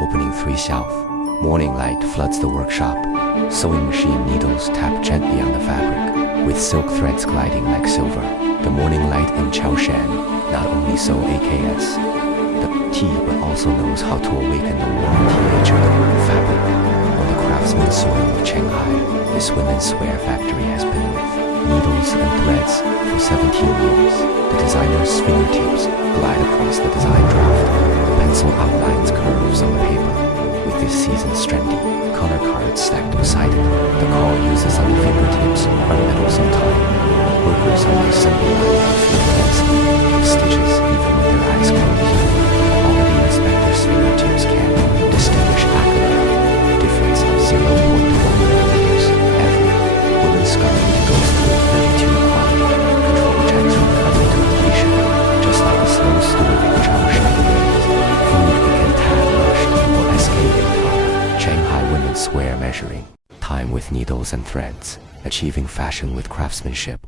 opening 3 shelf. Morning light floods the workshop. Sewing machine needles tap gently on the fabric, with silk threads gliding like silver. The morning light in Chaoshan not only sew AKS, the tea, but also knows how to awaken the warm TH of the fabric. On the craftsman's soil of Shanghai, this women's wear factory has been with needles and threads for 17 years. The designer's fingertips glide across the design draft. The pencil outlines curves on the paper, with this season's trendy color cards stacked beside it. The call uses on the fingertips are metals of time. Workers on the assembly line can feel the density of stitches even with their eyes closed. Quality inspectors' fingertips can distinguish accurately the difference of 0.1 millimeters. Every women's garment goes through 32 quality control checks from cutting to completion, just like a slow stool in Chaoshan ways. Food can tad rushed or escape in time. Shanghai women's wear measuring time with needles and threads, achieving fashion with craftsmanship.